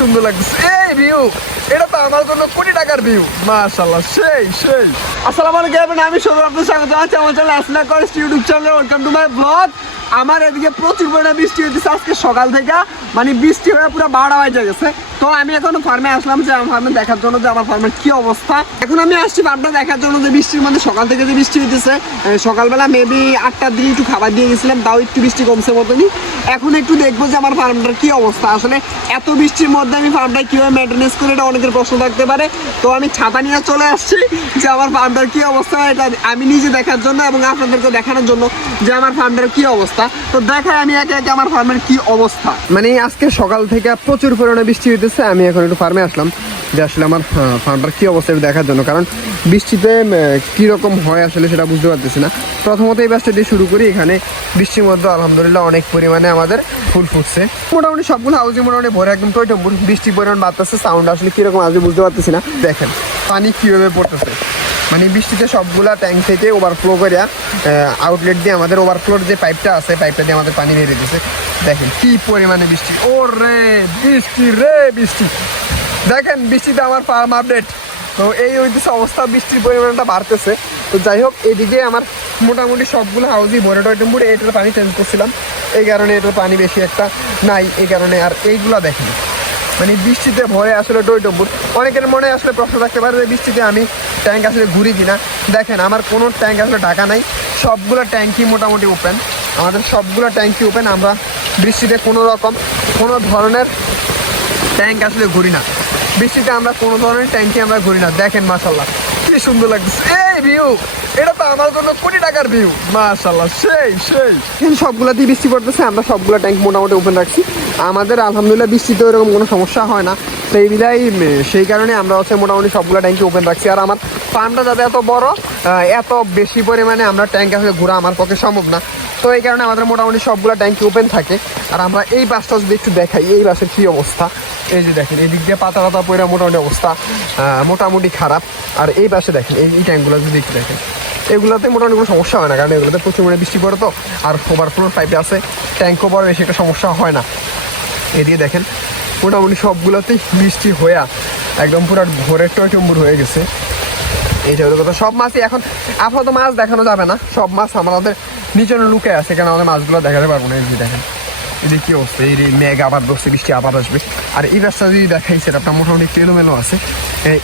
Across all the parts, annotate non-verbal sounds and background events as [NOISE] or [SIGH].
সুন্দর লাগছে এই ভিউ, এটা তো আমার জন্য কোটি টাকার ভিউ। মাশাল্লাহ সেই সেই। আসসালামু আলাইকুম আমি সৌরভ আপনাদের স্বাগত জানাচ্ছি আমার চ্যানেল আসনা করে YouTube channel welcome to my blog আমার এদিকে প্রচুর পরিমাণে বৃষ্টি হইতেছে আজকে সকাল থেকে। মানে বৃষ্টি হয়ে পুরো বাড়া বাজে গেছে। তো আমি এখন ফার্মে আসলাম যে আমার ফার্মে দেখার জন্য যে আমার ফার্মের কি অবস্থা। এখন আমি আসছি ফার্মটা দেখার জন্য যে বৃষ্টির মধ্যে সকাল থেকে যে বৃষ্টি হইতেছে সকালবেলা মেবি আটটার দিকে একটু খাবার দিয়ে গেছিলাম, তাও একটু বৃষ্টি কমছে মতনই। এখন একটু দেখব যে আমার ফার্মটার কি অবস্থা। আসলে এত বৃষ্টির মধ্যে আমি ফার্মটা কীভাবে মেনটেনেন্স করে এটা অনেকের প্রশ্ন থাকতে পারে। তো আমি ছাতা নিয়ে চলে আসছি যে আমার ফার্মটার কি অবস্থা, এটা আমি নিজে দেখার জন্য এবং আপনাদেরকে দেখানোর জন্য যে আমার ফার্মটার কি অবস্থা। তো দেখাই আমি একে একে আমার ফার্মের কি অবস্থা। মানে আজকে সকাল থেকে প্রচুর পরিমাণে বৃষ্টি হইতেছে। আমি এখন একটু ফার্মে আসলাম, যে আসলে আমার ফার্মটার কী অবস্থা দেখার জন্য। কারণ বৃষ্টিতে কীরকম রকম হয় আসলে সেটা বুঝতে পারতেছি না। প্রথমত এই ব্যবসা দিয়ে শুরু করি, এখানে বৃষ্টির মধ্যে আলহামদুলিল্লাহ অনেক পরিমাণে আমাদের ফুল ফুটছে। মোটামুটি সবগুলো হাউজে মোটামুটি ভরে একদম টইটম্বুর। বৃষ্টির পরিমাণ বাড়তেছে সাউন্ড আসলে কীরকম আসবে বুঝতে পারতেছি না। দেখেন, পানি কীভাবে পড়তেছে। মানে বৃষ্টিতে সবগুলা ট্যাঙ্ক থেকে ওভারফ্লো করে আউটলেট দিয়ে আমাদের ওভারফ্লোর যে পাইপটা আছে পাইপটা দিয়ে আমাদের পানি বেরিয়ে দিতেছে দেখেন কি পরিমাণে বৃষ্টি। ও রে বৃষ্টি রে, বৃষ্টি। দেখেন, বৃষ্টিতে আমার ফার্ম আপডেট তো এই হইতেছে অবস্থা, বৃষ্টির পরিমাণটা বাড়তেছে। তো যাই হোক, এদিকে আমার মোটামুটি সবগুলো হাউসই টয়টে মুড়ে এটার পানি চেঞ্জ করছিলাম। এই কারণে এটার পানি বেশি একটা নাই, এই কারণে আর এইগুলো দেখেন। মানে বৃষ্টিতে ভরে আসলে টইটম্বুর অনেকের মনে আসলে প্রশ্ন থাকতে পারে যে বৃষ্টিতে আমি ট্যাঙ্ক আসলে ঘুরি কিনা? দেখেন, আমার কোনো ট্যাঙ্ক আসলে ঢাকা নাই। সবগুলো ট্যাঙ্কই মোটামুটি ওপেন আমাদের সবগুলো ট্যাঙ্কই ওপেন আমরা বৃষ্টিতে কোনো রকম, কোনো ধরনের ট্যাঙ্ক আসলে ঘুরি না। বৃষ্টিতে আমরা কোনো ধরনের ট্যাঙ্কি আমরা ঘুরি না। দেখেন মাসাল্লাহ কি সুন্দর লাগছে এই ভিউ এটা তো আমার জন্য কোটি টাকার ভিউ মাশাল্লাহ সেই সেই। এখন সবগুলাতেই বৃষ্টি পড়তেছে, আমরা সবগুলো ট্যাঙ্ক মোটামুটি ওপেন রাখছি। আমাদের আলহামদুলিল্লাহ বৃষ্টিতে ওরকম কোনো সমস্যা হয় না। তো এই সেই কারণে আমরা হচ্ছে মোটামুটি সবগুলো ট্যাঙ্কি ওপেন রাখছি। আর আমার ফার্মটা যাতে এত বড় এত বেশি পরিমাণে আমরা ট্যাঙ্ক আসলে ঘোরা আমার পক্ষে সম্ভব না। তো এই কারণে আমাদের মোটামুটি সবগুলো ট্যাঙ্কি ওপেন থাকে। আর আমরা এই বাসটা যদি একটু দেখাই, এই বাসের কী অবস্থা? এই যে দেখেন, এদিক দিয়ে পাতা পাতা পড়ে মোটামুটি অবস্থা মোটামুটি খারাপ। আর এই পাশে দেখেন, এই ট্যাঙ্কগুলো যদি একটু দেখেন, এগুলোতে মোটামুটি কোনো সমস্যা হয় না, কারণ এগুলোতে প্রচুর পরিমাণে বৃষ্টি পড়ে তো, আর ওভারফ্লোর পাইপে আছে ট্যাঙ্কও পরে বেশি একটা সমস্যা হয় না। এদিকে দেখেন, মোটামুটি সবগুলোতেই বৃষ্টি হয়ে একদম পুরো ভোরের টয়টম্বুর হয়ে গেছে। এইটা হলো কথা, সব মাছই এখন, আপাতত মাছ দেখানো যাবে না, সব মাছ আমাদের নিচে লুকে আছে কেন আমাদের মাছগুলো দেখাতে পারব না, এই দেখেন। এদিকে কি অবস্থা? এই মেঘ আবার বসছে, বৃষ্টি আবার আসবে। আর এই রাস্তা যদি দেখাই সেটা মোটামুটি একটু এলোমেলো আছে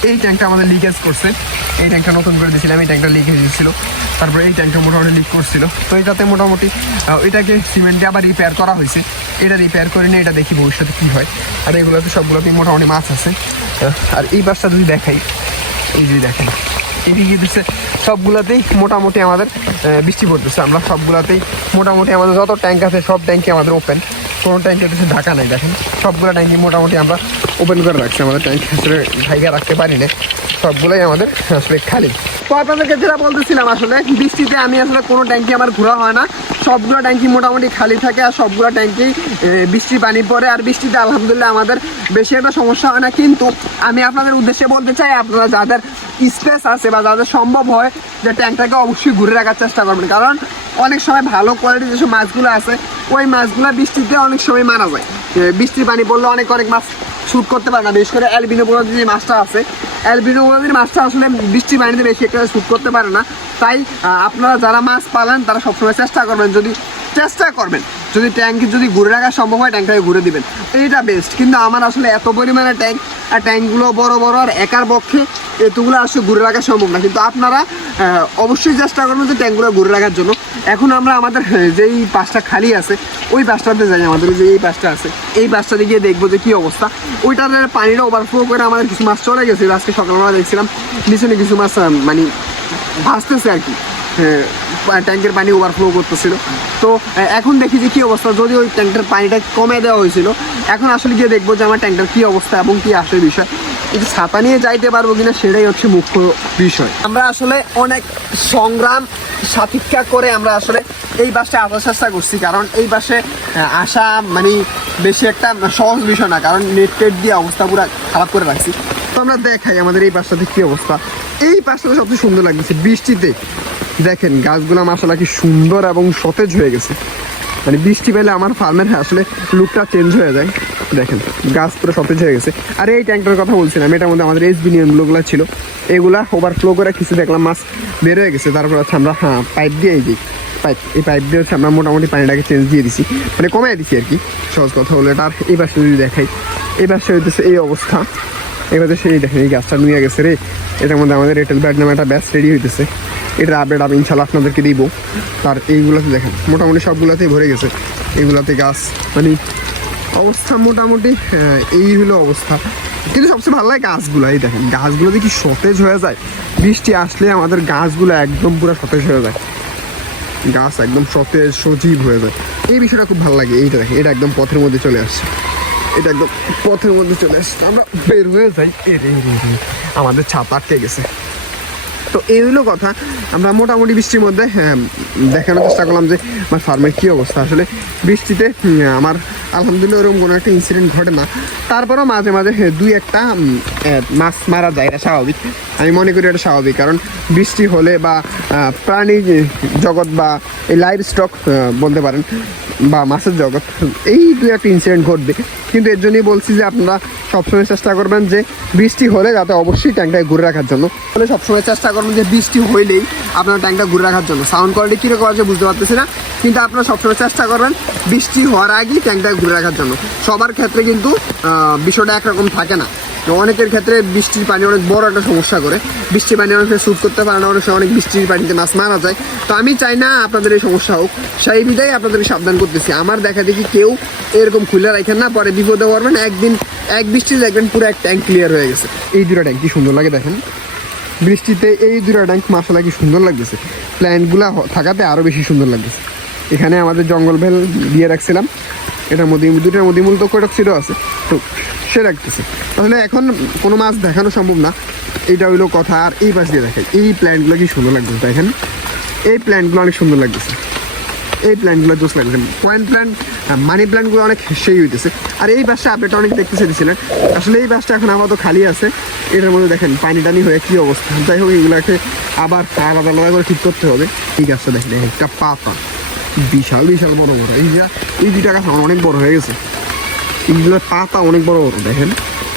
এই ট্যাঙ্কটা আমাদের লিকেজ করছে। এই ট্যাঙ্কটা নতুন করে দিয়েছিলাম, এই ট্যাঙ্কটা লিকেজ দিয়েছিল তারপরে এই ট্যাঙ্কটা মোটামুটি লিক করছিল। তো এটাতে মোটামুটি এটাকে সিমেন্টে আবার রিপেয়ার করা হয়েছে। এটা রিপেয়ার করে নিয়ে এটা দেখি ভবিষ্যতে কী হয়। আর এগুলোতে সবগুলোতেই মোটামুটি মাছ আছে। আর এই বাসটা যদি দেখাই, এই যে দেখেন। এদিকে দিচ্ছে, সবগুলাতেই মোটামুটি আমাদের বৃষ্টি পড়তেছে। আমরা সবগুলাতেই মোটামুটি আমাদের যত ট্যাঙ্ক আছে, সব ট্যাঙ্কি আমাদের ওপেন কোনো ট্যাঙ্কে কিছু ঢাকা নেই, দেখেন। সবগুলো ট্যাঙ্কি মোটামুটি আমরা ওপেন করে রাখছি। আমাদের ট্যাঙ্ক আসলে জায়গা রাখতে পারি না সবগুলোই আমাদের আসলে খালি। তো আপনাদেরকে যেটা বলতেছিলাম আসলে, বৃষ্টিতে আমি আসলে কোনো ট্যাঙ্কি আমার ঘোরা হয় না। সবগুলো ট্যাঙ্কি মোটামুটি খালি থাকে আর সবগুলো ট্যাঙ্কি বৃষ্টি পানি পড়ে। আর বৃষ্টিতে আলহামদুলিল্লাহ আমাদের বেশি একটা সমস্যা হয় না। কিন্তু আমি আপনাদের উদ্দেশ্যে বলতে চাই, আপনারা যাদের স্পেস আছে বা যাদের সম্ভব হয় যে ট্যাঙ্কটাকে অবশ্যই ঘুরে রাখার চেষ্টা করবেন। কারণ অনেক সময় ভালো কোয়ালিটির যেসব মাছগুলো আছে, ওই মাছগুলো বৃষ্টিতে অনেক সময় মারা যায়। বৃষ্টির পানি পড়লে অনেক অনেক মাছ শ্যুট করতে পারে না। বিশেষ করে অ্যালবিনো প্রজাতির যে মাছটা আছে অ্যালবিনো প্রজাতির মাছটা আসলে বৃষ্টির পানিতে বেশি একটা শ্যুট করতে পারে না। তাই আপনারা যারা মাছ পালেন, তারা সবসময় চেষ্টা করবেন যদি চেষ্টা করবেন। যদি ট্যাঙ্কি যদি ঘুরে রাখা সম্ভব হয়, ট্যাঙ্কটাকে ঘুরে দিবেন। এইটা বেস্ট কিন্তু আমার আসলে এত পরিমাণে ট্যাঙ্ক, আর ট্যাঙ্কগুলো বড় বড় আর একার পক্ষে এতগুলো আসলে ঘুরে রাখা সম্ভব না। কিন্তু আপনারা অবশ্যই চেষ্টা করবেন যে ট্যাঙ্কগুলো ঘুরে রাখার জন্য। এখন আমরা আমাদের [LAUGHS] যেই পাশটা খালি আছে, ওই পাশটাতে যাই। আমাদের যে এই পাশটা আছে, এই পাশটাতে গিয়ে দেখব যে কী অবস্থা। ওইটার পানিটা ওভারফ্লো করে আমাদের কিছু মাছ চলে গেছে। আজকে সকালবেলা দেখছিলাম, নিচে কিছু মাছ মানে ভাসতেছে আর কি। ট্যাঙ্কের পানি ওভারফ্লো করতেছিল। তো এখন দেখি যে কী অবস্থা। যদি ওই ট্যাঙ্কের পানিটা কমে দেওয়া হয়েছিল, এখন আসলে গিয়ে দেখব যে আমার ট্যাঙ্কের কী অবস্থা এবং কী আসলে বিষয়। যে ছাতা নিয়ে যাইতে পারব কিনা, সেটাই হচ্ছে মুখ্য বিষয়। আমরা আসলে অনেক সংগ্রাম সাতিক্ষা করে আমরা আসলে এই বাসটা আসার চেষ্টা করছি, কারণ এই বাসে আসা মানে বেশি একটা সহজ বিষয় না, কারণ নেট টেট দিয়ে অবস্থা পুরো খারাপ করে রাখছি। তো আমরা দেখাই আমাদের এই বাসটাতে কী অবস্থা। এই পাশটাতে সবচেয়ে সুন্দর লাগছে বৃষ্টিতে। দেখেন, গাছগুলো আমার মাসালা কি সুন্দর এবং সতেজ হয়ে গেছে। মানে বৃষ্টি পেলে আমার ফার্মের আসলে লুকটা চেঞ্জ হয়ে যায়। দেখেন, গাছ পুরো সতেজ হয়ে গেছে। আর, এই ট্যাঙ্কটার কথা বলছিলাম এটার মধ্যে আমাদের এস বিনিয়নগুলো ছিল। এগুলা ওভারফ্লো করে কিছু দেখলাম, মাছ বের হয়ে গেছে। তারপর হচ্ছে আমরা হ্যাঁ পাইপ দিয়ে এই যে পাইপ এই পাইপ দিয়ে হচ্ছে আমরা মোটামুটি পানিটাকে চেঞ্জ দিয়ে দিছি। মানে কমাই দিছি আর কি, সহজ কথা হলো এটা। আর পাশে যদি দেখাই, এই পাশে হইতেছে এই অবস্থা। এবার সেই দেখেন, এই গাছটা নুয়ে গেছে রে। এটার মধ্যে আমাদের এটেল ব্যাট নামে একটা ব্যাস রেডি হইতেছে। এটা আপডেট আমি ইনশাল্লাহ আপনাদেরকে দিব। আর এইগুলোতে দেখেন, মোটামুটি সবগুলোতেই ভরে গেছে। এগুলাতে গাছ মানে অবস্থা মোটামুটি এই হলো অবস্থা। কিন্তু সবচেয়ে ভালো লাগে গাছগুলো এই দেখেন, গাছগুলো দেখি সতেজ হয়ে যায়। বৃষ্টি আসলে আমাদের গাছগুলো একদম পুরো সতেজ হয়ে যায়। গাছ একদম সতেজ, সজীব হয়ে যায়। এই বিষয়টা খুব ভালো লাগে, এইটা দেখেন, এটা একদম পথের মধ্যে চলে আসছে। এটা একদম পথের মধ্যে চলে আসছে। আমরা বের হয়ে যাই। আমাদের ছাতা আটকে গেছে। তো এই হলো কথা। আমরা মোটামুটি বৃষ্টির মধ্যে হ্যাঁ, দেখানোর চেষ্টা করলাম যে আমার ফার্মের কী অবস্থা। আসলে বৃষ্টিতে আমার আলহামদুলিল্লাহ ওরকম কোনো একটা ইনসিডেন্ট ঘটে না। তারপরেও মাঝে মাঝে হ্যাঁ, দুই একটা মাছ মারা যায় এটা স্বাভাবিক। আমি মনে করি এটা স্বাভাবিক কারণ বৃষ্টি হলে বা প্রাণী জগৎ বা এই লাইভ স্টক বলতে পারেন বা মাছের জগৎ এই দু একটা ইনসিডেন্ট ঘটবে। কিন্তু এর জন্যই বলছি যে আপনারা সবসময় চেষ্টা করবেন যে বৃষ্টি হলে যাতে অবশ্যই ট্যাঙ্কটাকে ঘুরে রাখার জন্য। তাহলে সবসময় চেষ্টা করবেন যে বৃষ্টি হইলেই আপনার ট্যাঙ্কটা ঘুরে রাখার জন্য। সাউন্ড কোয়ালিটি কীরকম আছে বুঝতে পারতেছি না, কিন্তু আপনারা সবসময় চেষ্টা করবেন বৃষ্টি হওয়ার আগেই ট্যাঙ্কটাকে ঘুরে রাখার জন্য। সবার ক্ষেত্রে কিন্তু বিষয়টা একরকম থাকে না। অনেকের ক্ষেত্রে বৃষ্টির পানি অনেক বড় একটা সমস্যা করে। বৃষ্টির পানি অনেক স্যুট করতে পারে না, অনেক সময় অনেক বৃষ্টির পানিতে মাছ মারা যায়। তো আমি চাই না আপনাদের এই সমস্যা হোক, সেই বিধায় আপনাদেরকে সাবধান করতেছি। আমার দেখা দেখি কেউ এরকম খুলে রাখেন না, পরে বিপদে পড়বেন, একদিন এক বৃষ্টি দেখবেন পুরো এক ট্যাঙ্ক ক্লিয়ার হয়ে গেছে। এই দুটো ট্যাঙ্ক কি সুন্দর লাগে দেখেন? বৃষ্টিতে এই দুটো ট্যাঙ্ক মাসালা কি সুন্দর লাগতেছে। প্ল্যান্টগুলো থাকাতে আরও বেশি সুন্দর লাগতেছে। এখানে আমাদের জঙ্গল ভেল দিয়ে রাখছিলাম। এটার মধ্যে দুটার মধ্যে কয়টা ছিল আছে। তো সে রাখতেছে। তাহলে এখন কোনো মাছ দেখানো সম্ভব না। এইটা হইল কথা। আর এই পাশ দিয়ে দেখাই এই প্ল্যান্টগুলো কি সুন্দর লাগতেছে দেখেন। এই প্ল্যান্টগুলো অনেক সুন্দর লাগতেছে। এই প্ল্যান্টগুলো দোষ লাগছে। পয়েন্ট প্ল্যান্ট মানি প্ল্যান্টগুলো অনেক সেই হইতেছে। আর এই বাসটা আপনি অনেক দেখতে চেয়েছিলেন আসলে এই বাসটা এখন আপাতত খালি আছে। এটার মধ্যে দেখেন পানি টানি হয়ে কী অবস্থা। যাই হোক, এগুলোকে আবার আলাদা আলাদা করে ঠিক করতে হবে। এই গাছটা দেখেন একটা পাতা। বিশাল বিশাল বড় বড়। এই যে, এই দুইটা গাছ অনেক বড় হয়ে গেছে। এইগুলোর পাতা অনেক বড় বড়, দেখেন।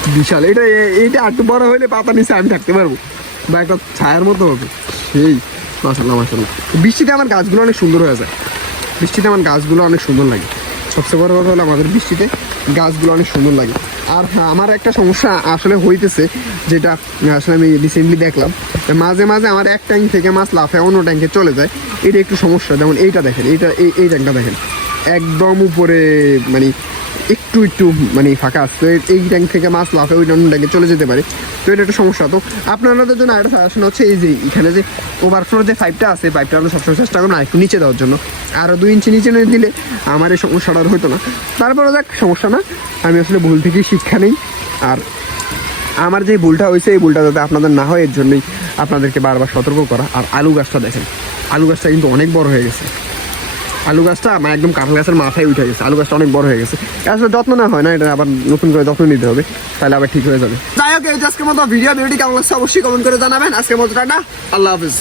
বিশাল। এটা, এইটা একটু বড় হলে পাতা নিচে আমি থাকতে পারব। বা একটা ছায়ার মতো হবে। সেই মাসাল্লাহ মাসাল্লাহ বৃষ্টিতে আমার গাছগুলো অনেক সুন্দর হয়ে যায়। বৃষ্টিতে আমার গাছগুলো অনেক সুন্দর লাগে। সবচেয়ে বড় কথা হলো আমাদের বৃষ্টিতে গাছগুলো অনেক সুন্দর লাগে। আর হ্যাঁ, আমার একটা সমস্যা আসলে হইতেছে যেটা আসলে আমি রিসেন্টলি দেখলাম মাঝে মাঝে আমার এক ট্যাঙ্ক থেকে মাছ লাফে অন্য ট্যাঙ্কে চলে যায়। এটা একটু সমস্যা যেমন এইটা দেখেন এইটা এই এই ট্যাঙ্কটা দেখেন। একদম উপরে মানে একটু একটু মানে ফাঁকা আছে। তো এই- ট্যাঙ্ক থেকে মাছ লাফে ওই অন্য ট্যাঙ্কে চলে যেতে পারে। তো এটা একটা সমস্যা। তো আপনাদের জন্য একটা সাজেশন হচ্ছে এই যে, এখানে যে ওভারফ্লোর যে পাইপটা আছে পাইপটা আমরা সবসময় চেষ্টা করুন একটু নিচে দেওয়ার জন্য। আরও দুই ইঞ্চি নিচে নিয়ে দিলে আমার এই সমস্যাটা আর হতো না। তারপরে যাক, সমস্যা না। আমি আসলে ভুল থেকেই শিক্ষা নেই। আর আমার যে ভুলটা হয়েছে, এই ভুলটা যাতে আপনাদের না হয়, এর জন্যই আপনাদেরকে বারবার সতর্ক করা। আর আলু গাছটা দেখেন, আলু গাছটা কিন্তু অনেক বড় হয়ে গেছে। আলু গাছটা আমার একদম কাঁঠাল গাছের মাথায় উঠে গেছে। আলু গাছটা অনেক বড় হয়ে গেছে। আসলে যত্ন না হয় না, এটা আবার নতুন করে যত্ন নিতে হবে, তাহলে আবার ঠিক হয়ে যাবে। যাই হোক, এই আজকের মতো ভিডিও ভিডিওটি কেমন লাগছে অবশ্যই কমেন্ট করে জানাবেন। আজকের মতো টাটা, আল্লাহ হাফিজ।